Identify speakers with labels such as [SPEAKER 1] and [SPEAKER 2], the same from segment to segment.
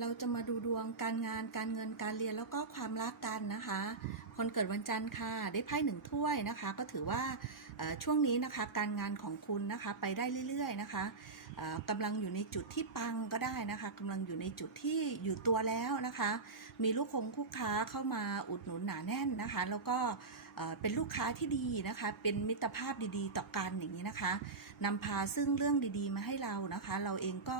[SPEAKER 1] เราจะมาดูดวงการงานการเงินการเรียนแล้วก็ความรักกันนะคะ คนเกิดวันจันทร์ค่ะ ได้ไพ่หนึ่งถ้วยนะคะ ก็ถือว่าช่วงนี้นะคะการงานของคุณนะคะไปได้เรื่อยๆนะคะกำลังอยู่ในจุดที่ปังก็ได้นะคะกำลังอยู่ในจุดที่อยู่ตัวแล้วนะคะ มีลูกคงคู่ค้าเข้ามาอุดหนุนหนาแน่นนะคะ แล้วก็เป็นลูกค้าที่ดีนะคะ เป็นมิตรภาพดีๆ ต่อกันอย่างนี้นะคะนำพาซึ่งเรื่องดีๆมาให้เรานะคะ เราเองก็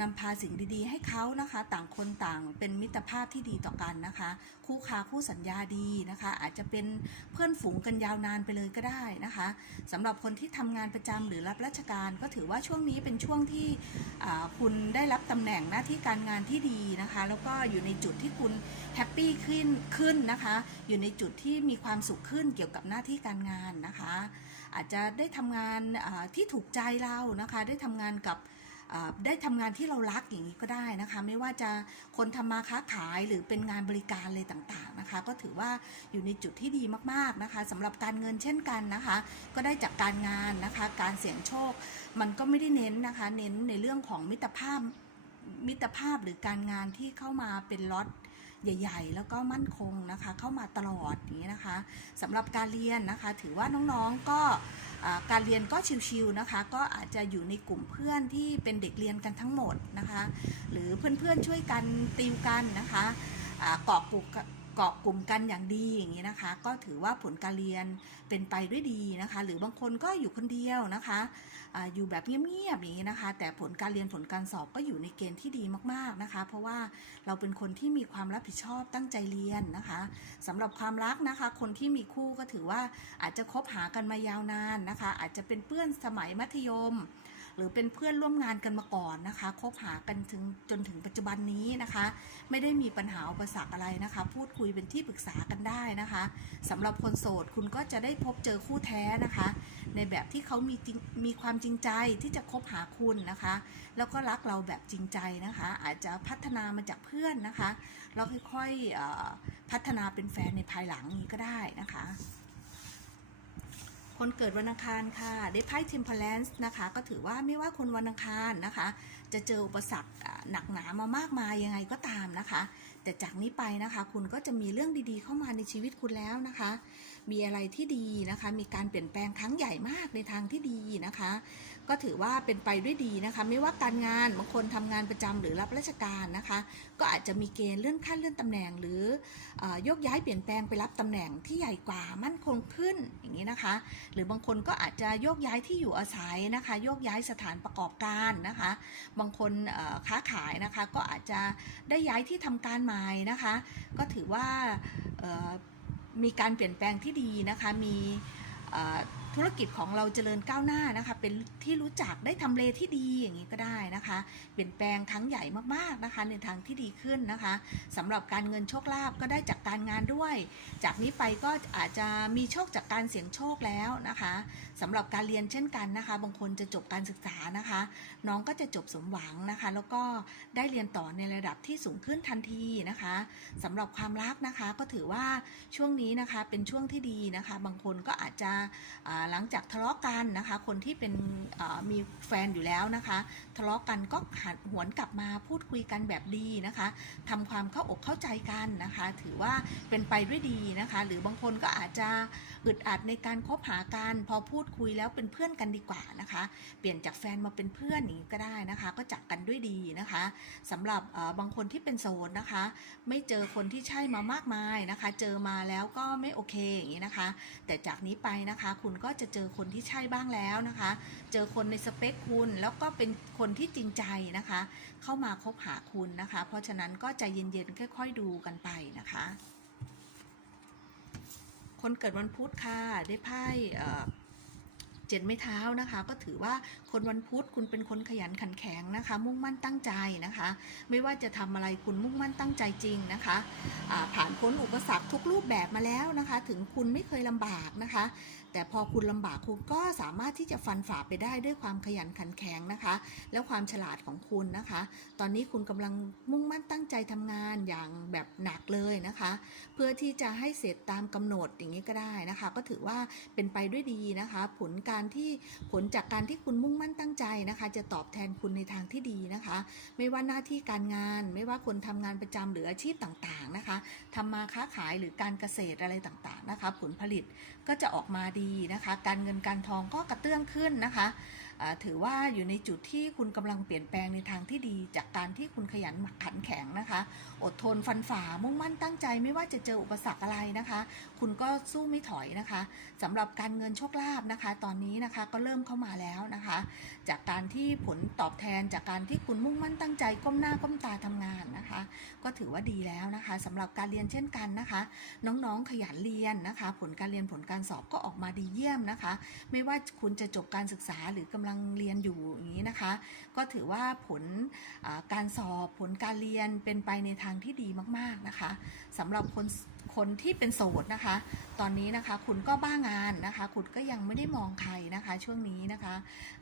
[SPEAKER 1] นำพาสิ่งดีๆ ให้เขานะคะ ต่างคนต่างเป็นมิตรภาพที่ดีต่อกันนะคะ คู่ค้าคู่สัญญาดีนะคะ อาจจะเป็นเพื่อนฝูงกันยาวนานไปเลยก็ได้นะคะสำหรับคนที่ทำงานประจำหรือรับราชการก็ถือว่าช่วงนี้เป็นช่วงที่คุณได้รับตำแหน่งหน้าที่การงานที่ดีนะคะ แล้วก็อยู่ในจุดที่คุณแฮปปี้ขึ้นขึ้นนะคะ อยู่ในจุดที่มีความสุขขึ้นเกี่ยวกับหน้าที่การงานนะคะ อาจจะได้ทำงานที่ถูกใจเรานะคะ ได้ทำงานกับ ได้ทำงานที่เรารักอย่างนี้ก็ได้นะคะ ไม่ว่าจะคนทำมาค้าขายหรือเป็นงานบริการเลยต่างๆนะคะ ก็ถือว่าอยู่ในจุดที่ดีมากๆนะคะสำหรับการเงินเช่นกันนะคะ ก็ได้จากการงานนะคะ การเสี่ยงโชค มันก็ไม่ได้เน้นนะคะ เน้นในเรื่องของมิตรภาพมิตรภาพหรือการงานที่เข้ามาเป็นล็อต ใหญ่ ๆ แล้วก็มั่นคงนะคะเข้ามาตลอดนี้นะคะสำหรับการเรียนนะคะถือว่าน้องๆก็การเรียนก็ชิวๆนะคะ ก็อาจจะอยู่ในกลุ่มเพื่อนที่เป็นเด็กเรียนกันทั้งหมดนะคะ หรือเพื่อนๆช่วยกันติวกันนะคะอ่าเกาะกลุ่ม เกาะกลุ่มกันอย่างดีอย่างนี้นะคะ ก็ถือว่าผลการเรียนเป็นไปด้วยดีนะคะ หรือบางคนก็อยู่คนเดียวนะคะอยู่แบบเงียบๆอย่างนี้นะคะ แต่ผลการเรียนผลการสอบก็อยู่ในเกณฑ์ที่ดีมากๆนะคะ เพราะว่าเราเป็นคนที่มีความรับผิดชอบตั้งใจเรียนนะคะสำหรับความรักนะคะ คนที่มีคู่ก็ถือว่าอาจจะคบหากันมายาวนานนะคะ อาจจะเป็นเพื่อนสมัยมัธยม หรือเป็นเพื่อนร่วมงานกันมาก่อนนะคะคบหากันถึงจนถึงปัจจุบันนี้นะคะ ไม่ได้มีปัญหาอุปสรรคอะไรนะคะ พูดคุยเป็นที่ปรึกษากันได้นะคะสำหรับคนโสดคุณก็จะได้พบเจอคู่แท้นะคะ ในแบบที่เขามีจริงมีความจริงใจที่จะคบหาคุณนะคะ แล้วก็รักเราแบบจริงใจนะคะ อาจจะพัฒนามาจากเพื่อนนะคะแล้วค่อยๆพัฒนาเป็นแฟนในภายหลังนี้ก็ได้นะคะ คนเกิดวันอังคารค่ะได้ไพ่ temperance นะคะ ก็ถือว่าไม่ว่าคนวันอังคารนะคะ จะเจออุปสรรคหนักหนามามากมายยังไงก็ตามนะคะ แต่จากนี้ไปนะคะ คุณก็จะมีเรื่องดีๆ เข้ามาในชีวิตคุณแล้วนะคะ มีอะไรที่ดีนะคะ มีการเปลี่ยนแปลงครั้งใหญ่มากในทางที่ดีนะคะ ก็ถือว่าเป็นไปด้วยดีนะคะ ไม่ว่าการงานบางคนทำงานประจำหรือรับราชการนะคะ ก็อาจจะมีเกณฑ์เลื่อนขั้นเลื่อนตำแหน่ง หรืออยกย้ายเปลี่ยนแปลงไปรับตำแหน่งที่ใหญ่กว่ามั่นคงขึ้นอย่างนี้นะคะ หรือบางคนก็อาจจะโยกย้ายที่อยู่อาศัยนะคะ โยกย้ายสถานประกอบการนะคะ บางคนค้าขายนะคะก็อาจจะได้ย้ายที่ทำการใหม่นะคะ ก็ถือว่ามีการเปลี่ยนแปลงที่ดีนะคะมี ธุรกิจของเราเจริญก้าวหน้านะคะ เป็นที่รู้จักได้ทำเลที่ดีอย่างนี้ก็ได้นะคะ เปลี่ยนแปลงครั้งใหญ่มากๆนะคะ ในทางที่ดีขึ้นนะคะสำหรับการเงินโชคลาภก็ได้จากการงานด้วย จากนี้ไปก็อาจจะมีโชคจากการเสี่ยงโชคแล้วนะคะสำหรับการเรียนเช่นกันนะคะ บางคนจะจบการศึกษานะคะ น้องก็จะจบสมหวังนะคะ แล้วก็ได้เรียนต่อในระดับที่สูงขึ้นทันทีนะคะสำหรับความรักนะคะก็ถือว่าช่วงนี้นะคะเป็นช่วงที่ดีนะคะ บางคนก็อาจจะหลังจากทะเลาะกันนะคะ คนที่เป็นมีแฟนอยู่แล้วนะคะ ทะเลาะกันก็หันหวนกลับมาพูดคุยกันแบบดีนะคะทำความเข้าอกเข้าใจกันนะคะ ถือว่าเป็นไปด้วยดีนะคะ หรือบางคนก็อาจจะอึดอัดในการคบหากันพอพูดคุยแล้วเป็นเพื่อนกันดีกว่านะคะ เปลี่ยนจากแฟนมาเป็นเพื่อนอย่างนี้ก็ได้นะคะ ก็จักกันด้วยดีนะคะสำหรับบางคนที่เป็นโสดนะคะ ไม่เจอคนที่ใช่มามากมายนะคะ เจอมาแล้วก็ไม่โอเคอย่างนี้นะคะ แต่จากนี้ไปนะคะ คุณก็จะเจอคนที่ใช่บ้างแล้วนะคะ เจอคนในสเปคคุณแล้วก็เป็นคนที่จริงใจนะคะ เข้ามาคบหาคุณนะคะ เพราะฉะนั้นก็ใจเย็นๆค่อย ๆ ดูกันไปนะคะ คนเกิดวันพุธค่ะได้ไพ่เจ็ดไม้เท้านะคะ ก็ถือว่าคนวันพุธคุณเป็นคนขยันขันแข็งนะคะ มุ่งมั่นตั้งใจนะคะ ไม่ว่าจะทำอะไรคุณมุ่งมั่นตั้งใจจริงนะคะผ่านพ้นอุปสรรคทุกรูปแบบมาแล้วนะคะ ถึงคุณไม่เคยลำบากนะคะ แต่พอคุณลำบากคุณก็สามารถที่จะฟันฝ่าไปได้ด้วยความขยันขันแข็งนะคะ แล้วความฉลาดของคุณนะคะ ตอนนี้คุณกำลังมุ่งมั่นตั้งใจทำงานอย่างแบบหนักเลยนะคะ เพื่อที่จะให้เสร็จตามกำหนดอย่างนี้ก็ได้นะคะ ก็ถือว่าเป็นไปด้วยดีนะคะ ผลการที่ผลจากการที่คุณมุ่งมั่นตั้งใจนะคะ จะตอบแทนคุณในทางที่ดีนะคะ ไม่ว่าหน้าที่การงาน ไม่ว่าคนทำงานประจำหรืออาชีพต่างๆนะคะทำมาค้าขายหรือการเกษตรอะไรต่างๆนะคะ ผลผลิต ก็จะออกมาดีนะคะ การเงินการทองก็กระเตื้องขึ้นนะคะถือว่าอยู่ในจุดที่คุณกำลังเปลี่ยนแปลงในทางที่ดี จากการที่คุณขยันหมักขันแข็งนะคะ อดทนฟันฝ่ามุ่งมั่นตั้งใจไม่ว่าจะเจออุปสรรคอะไรนะคะ คุณก็สู้ไม่ถอยนะคะสำหรับการเงินโชคลาภนะคะ ตอนนี้นะคะก็เริ่มเข้ามาแล้วนะคะ จากการที่ผลตอบแทนจากการที่คุณมุ่งมั่นตั้งใจก้มหน้าก้มตาทำงานนะคะ ก็ถือว่าดีแล้วนะคะสำหรับการเรียนเช่นกันนะคะ น้องๆขยันเรียนนะคะ ผลการเรียนผลการสอบก็ออกมาดีเยี่ยมนะคะ ไม่ว่าคุณจะจบการศึกษาหรือกำลังเรียนอยู่อย่างนี้นะคะ ก็ถือว่าผลการสอบผลการเรียนเป็นไปในทางที่ดีมากๆนะคะสำหรับคน คนที่เป็นโสดนะคะ ตอนนี้นะคะคุณก็บ้างานนะคะ คุณก็ยังไม่ได้มองใครนะคะ ช่วงนี้นะคะ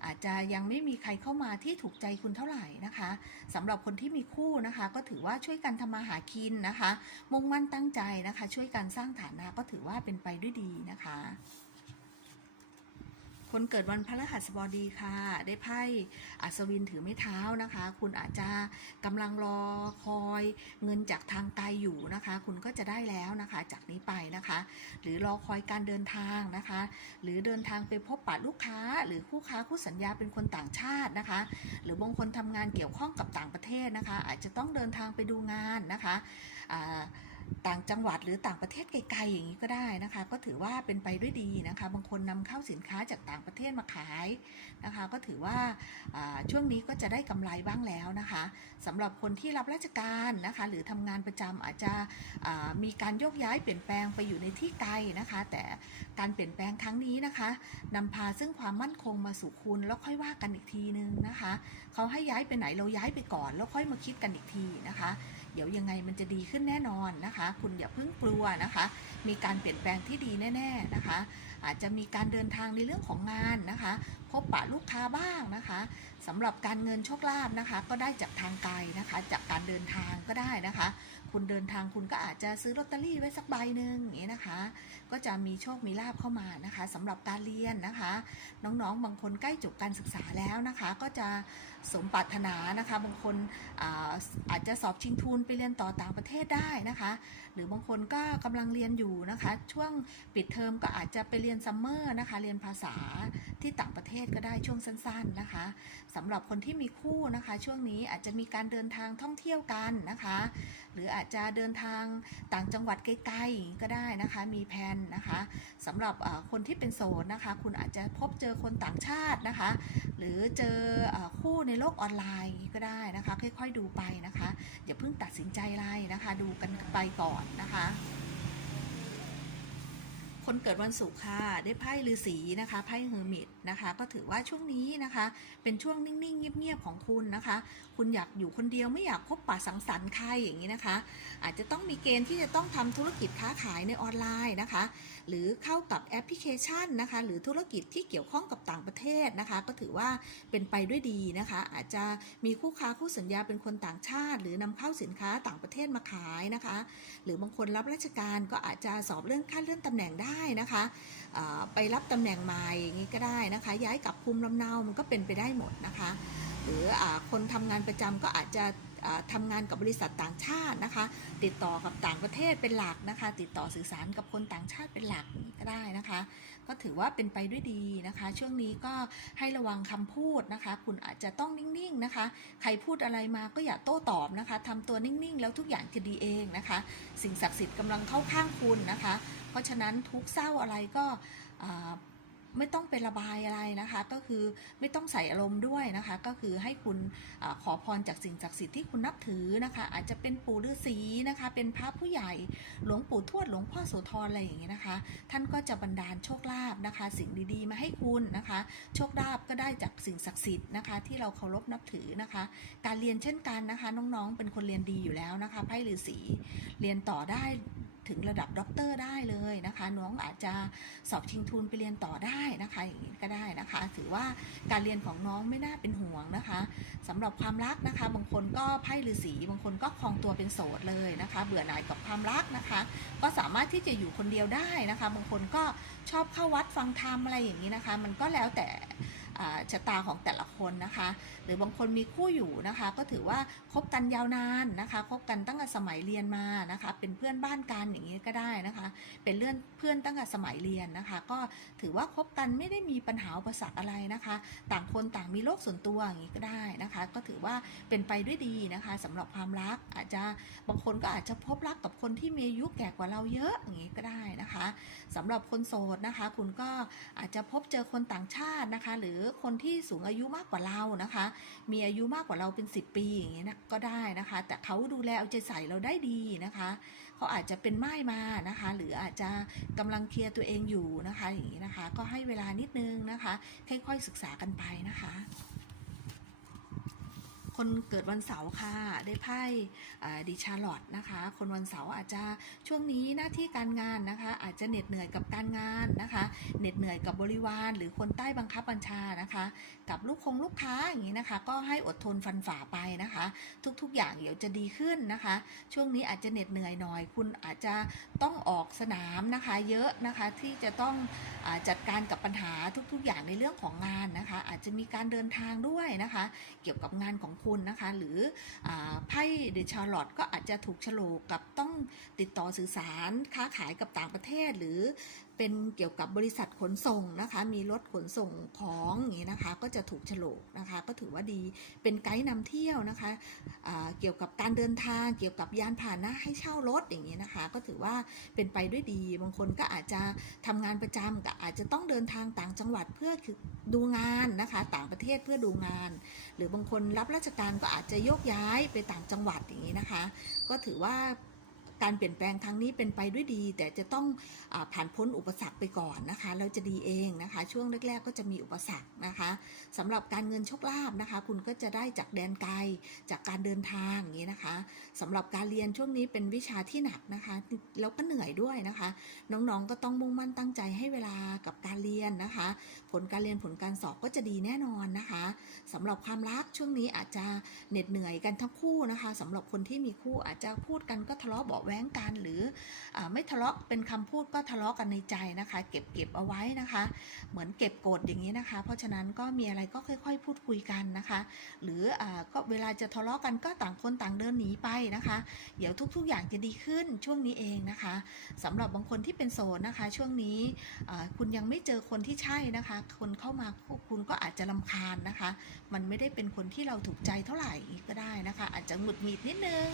[SPEAKER 1] อาจจะยังไม่มีใครเข้ามาที่ถูกใจคุณเท่าไหร่นะคะสำหรับคนที่มีคู่นะคะ ก็ถือว่าช่วยกันทำมาหากินนะคะ มุ่งมั่นตั้งใจนะคะ ช่วยกันสร้างฐานะก็ถือว่าเป็นไปด้วยดีนะคะ คนเกิดวันพฤหัสบดีค่ะ ได้ไพ่อัศวินถือไม้เท้านะคะ คุณอาจจะกำลังรอคอยเงินจากทางไกลอยู่นะคะ คุณก็จะได้แล้วนะคะจากนี้ไปนะคะ หรือรอคอยการเดินทางนะคะ หรือเดินทางไปพบปะลูกค้า หรือคู่ค้าคู่สัญญาเป็นคนต่างชาตินะคะ หรือบางคนทำงานเกี่ยวข้องกับต่างประเทศนะคะ อาจจะต้องเดินทางไปดูงานนะคะอ่า ต่างจังหวัดหรือต่างประเทศไกลๆอย่างนี้ก็ได้นะคะ ก็ถือว่าเป็นไปด้วยดีนะคะ บางคนนำเข้าสินค้าจากต่างประเทศมาขายนะคะ ก็ถือว่าช่วงนี้ก็จะได้กำไรบ้างแล้วนะคะสำหรับคนที่รับราชการนะคะ หรือทำงานประจำอาจจะมีการโยกย้ายเปลี่ยนแปลงไปอยู่ในที่ไกลนะคะ แต่การเปลี่ยนแปลงครั้งนี้นะคะนำพาซึ่งความมั่นคงมาสู่คุณแล้วค่อยว่ากันอีกทีนึงนะคะเขาให้ย้ายไปไหนเราย้ายไปก่อน แล้วค่อยมาคิดกันอีกทีนะคะ เดี๋ยวยังไงมันจะดีขึ้นแน่นอนนะคะ คุณอย่าเพิ่งกลัวนะคะ มีการเปลี่ยนแปลงที่ดีแน่ๆนะคะ อาจจะมีการเดินทางในเรื่องของงานนะคะ พบปะลูกค้าบ้างนะคะสำหรับการเงินโชคลาภนะคะ ก็ได้จากทางไกลนะคะ จากการเดินทางก็ได้นะคะ คุณเดินทางคุณก็อาจจะซื้อลอตเตอรี่ไว้สักใบหนึ่งอย่างนี้นะคะ ก็จะมีโชคมีลาบเข้ามานะคะสำหรับการเรียนนะคะ น้องๆ บางคนใกล้จบการศึกษาแล้วนะคะ ก็จะสมปรารถนานะคะ บางคนอาอาจจะสอบชิงทุนไปเรียนต่อต่างประเทศได้นะคะ หรือบางคนก็กำลังเรียนอยู่นะคะ ช่วงปิดเทอมก็อาจจะไปเรียนซัมเมอร์นะคะ เรียนภาษา ที่ต่างประเทศก็ได้ช่วงสั้นๆนะคะสำหรับคนที่มีคู่นะคะ ช่วงนี้อาจจะมีการเดินทางท่องเที่ยวกันนะคะ หรืออาจจะเดินทางต่างจังหวัดใกลๆก็ได้นะคะ มีแผนนะคะสำหรับคนที่เป็นโสดนะคะ คุณอาจจะพบเจอคนต่างชาตินะคะ หรือเจอเอ่อคู่ในโลกออนไลน์ก็ได้นะคะ ค่อยๆดูไปนะคะอย่าเพิ่งตัดสินใจอะไรนะคะ ดูกันไปก่อนนะคะ คนเกิดวันศุกร์ค่ะ ได้ไพ่ฤาษีนะคะไพ่เฮอร์มิตนะคะ ก็ถือว่าช่วงนี้นะคะ เป็นช่วงนิ่งๆเงียบๆของคุณนะคะ คุณอยากอยู่คนเดียวไม่อยากพบปะสังสรรค์ใครอย่างนี้นะคะ อาจจะต้องมีเกณฑ์ที่จะต้องทำธุรกิจค้าขายในออนไลน์นะคะ หรือเข้ากับแอปพลิเคชันนะคะ หรือธุรกิจที่เกี่ยวข้องกับต่างประเทศนะคะ ก็ถือว่าเป็นไปด้วยดีนะคะ อาจจะมีคู่ค้าคู่สัญญาเป็นคนต่างชาติ หรือนำเข้าสินค้าต่างประเทศมาขายนะคะ หรือบางคนรับราชการก็อาจจะสอบเลื่อนขั้นเลื่อนตำแหน่งได้นะคะไปรับตำแหน่งใหม่อย่างนี้ก็ได้นะคะ ย้ายกลับภูมิลำเนามันก็เป็นไปได้หมดนะคะ หรืออคนทำงานประจำก็อาจจะ อ่าทำงานกับบริษัทต่างชาตินะคะ ติดต่อกับต่างประเทศเป็นหลักนะคะ ติดต่อสื่อสารกับคนต่างชาติเป็นหลักก็ได้นะคะ ก็ถือว่าเป็นไปด้วยดีนะคะ ช่วงนี้ก็ให้ระวังคำพูดนะคะ คุณอาจจะต้องนิ่งๆนะคะ ใครพูดอะไรมาก็อย่าโต้ตอบนะคะทำตัวนิ่งๆ แล้วทุกอย่างจะดีเองนะคะ สิ่งศักดิ์สิทธิ์กำลังเข้าข้างคุณนะคะ เพราะฉะนั้นทุกเศร้าอะไรก็ ไม่ต้องไประบายอะไรนะคะ ก็คือไม่ต้องใส่อารมณ์ด้วยนะคะ ก็คือให้คุณอขอพรจากสิ่งศักดิ์สิทธิ์ที่คุณนับถือนะคะ อาจจะเป็นปู่ฤาษีนะคะ เป็นพระผู้ใหญ่หลวงปู่ทวดหลวงพ่อโสธรอะไรอย่างเงี้ยนะคะ ท่านก็จะบันดาลโชคลาภนะคะ สิ่งดีๆ มาให้คุณนะคะ โชคลาภก็ได้จากสิ่งศักดิ์สิทธิ์นะคะ ที่เราเคารพนับถือนะคะ การเรียนเช่นกันนะคะ น้องๆเป็นคนเรียนดีอยู่แล้วนะคะไพ่ฤาษีเรียนต่อได้ ถึงระดับด็อกเตอร์ได้เลยนะคะ น้องอาจจะสอบชิงทุนไปเรียนต่อได้นะคะอย่างนี้ก็ได้นะคะ ถือว่าการเรียนของน้องไม่น่าเป็นห่วงนะคะสำหรับความรักนะคะ บางคนก็ไพ่ฤาษีบางคนก็ครองตัวเป็นโสดเลยนะคะ เบื่อหน่ายกับความรักนะคะ ก็สามารถที่จะอยู่คนเดียวได้นะคะ บางคนก็ชอบเข้าวัดฟังธรรมอะไรอย่างนี้นะคะ มันก็แล้วแต่ ชะตาของแต่ละคนนะคะ หรือบางคนมีคู่อยู่นะคะ ก็ถือว่าคบกันยาวนานนะคะคบกันตั้งแต่สมัยเรียนมานะคะ เป็นเพื่อนบ้านกันอย่างนี้ก็ได้นะคะ เป็นเลื่อนเพื่อนตั้งแต่สมัยเรียนนะคะ ก็ถือว่าคบกันไม่ได้มีปัญหาอุปสรรคอะไรนะคะ ต่างคนต่างมีโลกส่วนตัวอย่างนี้ก็ได้นะคะ ก็ถือว่าเป็นไปด้วยดีนะคะสำหรับความรักอาจจะบางคนก็อาจจะพบรักกับคนที่มีอายุแก่กว่าเราเยอะอย่างนี้ก็ได้นะคะสำหรับคนโสดนะคะ คุณก็อาจจะพบเจอคนต่างชาตินะคะ หรือคนที่สูงอายุมากกว่าเรานะคะ มีอายุมากกว่าเราเป็น 10 ปีอย่างเงี้ยนะก็ได้นะคะ แต่เขาดูแลเอาใจใส่เราได้ดีนะคะเขาอาจจะเป็นไม้มานะคะ หรืออาจจะกำลังเคลียร์ตัวเองอยู่นะคะอย่างนี้นะคะ ก็ให้เวลานิดนึงนะคะค่อยๆศึกษากันไปนะคะ คนเกิดวันเสาร์ค่ะ ได้ไพ่ดิชาร์ลอตนะคะ คนวันเสาร์อาจจะช่วงนี้หน้าที่การงานนะคะ อาจจะเหน็ดเหนื่อยกับการงานนะคะ เหน็ดเหนื่อยกับบริวาร หรือคนใต้บังคับบัญชานะคะ กับลูกคงลูกค้าอย่างนี้นะคะ ก็ให้อดทนฟันฝ่าไปนะคะ ทุกๆอย่างเดี๋ยวจะดีขึ้นนะคะ ช่วงนี้อาจจะเหน็ดเหนื่อยหน่อย คุณอาจจะต้องออกสนามนะคะ เยอะนะคะที่จะต้องอจัดการกับปัญหาทุกๆ อย่างในเรื่องของงานนะคะ อาจจะมีการเดินทางด้วยนะคะ เกี่ยวกับงานของคุณนะคะ หรืออไพ่เดชาร์ลอตก็อาจจะถูกฉลกกับต้องติดต่อสื่อสารค้าขายกับต่างประเทศ หรือ เป็นเกี่ยวกับบริษัทขนส่งนะคะ มีรถขนส่งของอย่างนี้นะคะ ก็จะถูกโฉลกนะคะ ก็ถือว่าดี เป็นไกด์นำเที่ยวนะคะอ่าเกี่ยวกับการเดินทาง เกี่ยวกับยานพาหนะให้เช่ารถอย่างนี้นะคะ ก็ถือว่าเป็นไปด้วยดี บางคนก็อาจจะทำงานประจำก็อาจจะต้องเดินทางต่างจังหวัดเพื่อคือดูงานนะคะ ต่างประเทศเพื่อดูงาน หรือบางคนรับราชการก็อาจจะโยกย้ายไปต่างจังหวัดอย่างนี้นะคะ ก็ถือว่า การเปลี่ยนแปลงครั้งนี้เป็นไปด้วยดี แต่จะต้องอผ่านพ้นอุปสรรคไปก่อนนะคะ เราจะดีเองนะคะ ช่วงแรก ๆ ก็จะมีอุปสรรคนะคะสำหรับการเงินโชคลาภนะคะ คุณก็จะได้จากแดนไกลจากการเดินทางอย่างนี้นะคะสำหรับการเรียนช่วงนี้เป็นวิชาที่หนักนะคะแล้วก็เหนื่อยด้วยนะคะ น้องๆก็ต้องมุ่งมั่นตั้งใจให้เวลากับการเรียนนะคะ ผลการเรียนผลการสอบก็จะดีแน่นอนนะคะสำหรับความรักช่วงนี้อาจจะเหน็ดเหนื่อยกันทั้งคู่นะคะสำหรับคนที่มีคู่อาจจะพูดกันก็ทะเลาะเบาะแว้งกันหรืออไม่ทะเลาะเป็นคำพูดก็ทะเลาะกันในใจนะคะ เก็บเก็บเอาไว้นะคะ เหมือนเก็บกดอย่างนี้นะคะ เพราะฉะนั้นก็มีอะไรก็ค่อย ๆ พูดคุยกันนะคะ หรืออก็เวลาจะทะเลาะกันก็ต่างคนต่างเดินหนีไปนะคะ เดี๋ยวทุกๆ อย่างจะดีขึ้นช่วงนี้เองนะคะสำหรับบางคนที่เป็นโสดนะคะ ช่วงนี้คุณยังไม่เจอคนที่ใช่นะคะ คนเข้ามาคุณก็อาจจะลำคาญนะคะ มันไม่ได้เป็นคนที่เราถูกใจเท่าไหร่ก็ได้นะคะ อาจจะหงุดหงิดนิดนึง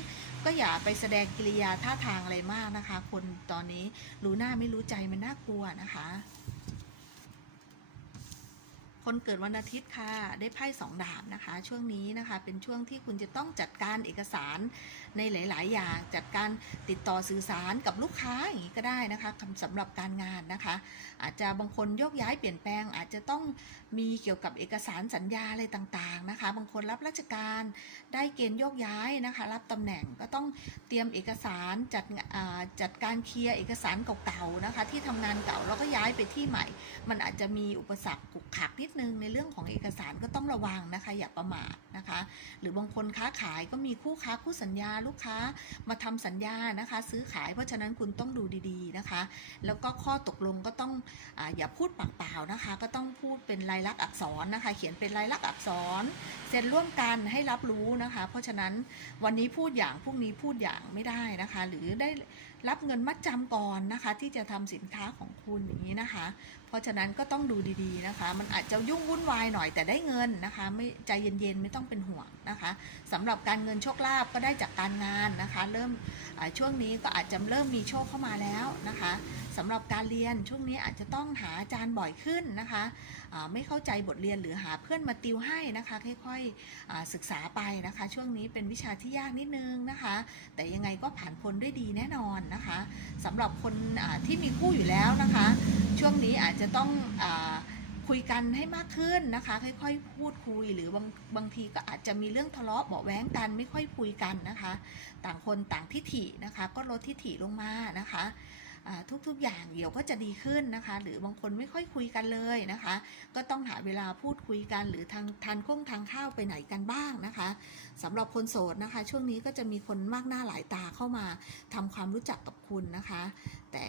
[SPEAKER 1] ก็อย่าไปแสดงกิริยาท่าทางอะไรมากนะคะ คนตอนนี้รู้หน้าไม่รู้ใจมันน่ากลัวนะคะ คนเกิดวันอาทิตย์ค่ะ ได้ไพ่สองดาบนะคะ ช่วงนี้นะคะ เป็นช่วงที่คุณจะต้องจัดการเอกสารในหลาย ๆ อย่าง จัดการติดต่อสื่อสารกับลูกค้าอย่างนี้ก็ได้นะคะคำสำหรับการงานนะคะ อาจจะบางคนโยกย้ายเปลี่ยนแปลง อาจจะต้องมีเกี่ยวกับเอกสารสัญญาอะไรต่าง ๆ นะคะ บางคนรับราชการได้เกณฑ์โยกย้ายนะคะ รับตำแหน่งก็ต้องเตรียมเอกสารจัดจัดการเคลียร์เอกสารเก่า ๆ นะคะ ที่ทำงานเก่าแล้วก็ย้ายไปที่ใหม่ มันอาจจะมีอุปสรรคขุกขักนิดนึงในเรื่องของเอกสารก็ต้องระวังนะคะ อย่าประมาทนะคะ หรือบางคนค้าขายก็มีคู่ค้าคู่สัญญาลูกค้ามาทำสัญญานะคะ ซื้อขายเพราะฉะนั้นคุณต้องดูดีๆนะคะ แล้วก็ข้อตกลงก็ต้องออย่าพูดปากเปล่านะคะ ก็ต้องพูดเป็นลายลักษณ์อักษรนะคะ เขียนเป็นลายลักษณ์อักษรเซ็นร่วมกันให้รับรู้นะคะ เพราะฉะนั้นวันนี้พูดอย่างพรุ่งนี้พูดอย่างไม่ได้นะคะ หรือได้ รับเงินมัดจำก่อนนะคะ ที่จะทำสินค้าของคุณอย่างนี้นะคะ เพราะฉะนั้นก็ต้องดูดีๆนะคะ มันอาจจะยุ่งวุ่นวายหน่อยแต่ได้เงินนะคะ ไม่ใจเย็นๆไม่ต้องเป็นห่วงนะคะสำหรับการเงินโชคลาภก็ได้จากการงานนะคะ เริ่มช่วงนี้ก็อาจจะเริ่มมีโชคเข้ามาแล้วนะคะสำหรับการเรียนช่วงนี้อาจจะต้องหาอาจารย์บ่อยขึ้นนะคะ ไม่เข้าใจบทเรียนหรือหาเพื่อนมาติวให้นะคะ ค่อยๆศึกษาไปนะคะ ช่วงนี้เป็นวิชาที่ยากนิดนึงนะคะ แต่ยังไงก็ผ่านพ้นด้วยดีแน่นอนนะคะสำหรับคนที่มีคู่อยู่แล้วนะคะ ช่วงนี้อาจจะต้องอคุยกันให้มากขึ้นนะคะ ค่อยๆ พูดคุยหรือบางบางทีก็อาจจะมีเรื่องทะเลาะเบาแว้งกันไม่ค่อยคุยกันนะคะ ต่างคนต่างทิฐินะคะ ก็ลดทิฐิลงมานะคะ ทุกๆอย่างเดี๋ยวก็จะดีขึ้นนะคะ หรือบางคนไม่ค่อยคุยกันเลยนะคะ ก็ต้องหาเวลาพูดคุยกัน หรือทางทานข้งทางข้าวไปไหนกันบ้างนะคะ สำหรับคนโสดนะคะ ช่วงนี้ก็จะมีคนมากหน้าหลายตาเข้ามาทำความรู้จักกับคุณนะคะ แต่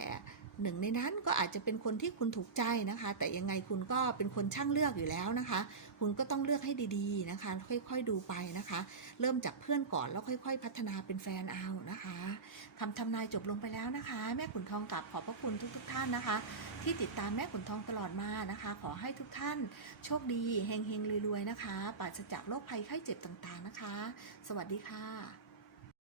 [SPEAKER 1] หนึ่งในนั้นก็อาจจะเป็นคนที่คุณถูกใจนะคะ แต่ยังไงคุณก็เป็นคนช่างเลือกอยู่แล้วนะคะ คุณก็ต้องเลือกให้ดีๆนะคะ ค่อยๆดูไปนะคะ เริ่มจากเพื่อนก่อนแล้วค่อย ๆ พัฒนาเป็นแฟนเอานะคะคำทำนายจบลงไปแล้วนะคะ แม่ขุนทองกลับขอบพระคุณทุก ๆ ท่านนะคะ ที่ติดตามแม่ขุนทองตลอดมานะคะ ขอให้ทุกท่าน โชคดีเฮงๆรวยๆนะคะปราศจากโรคภัยไข้เจ็บต่างๆนะคะสวัสดีค่ะ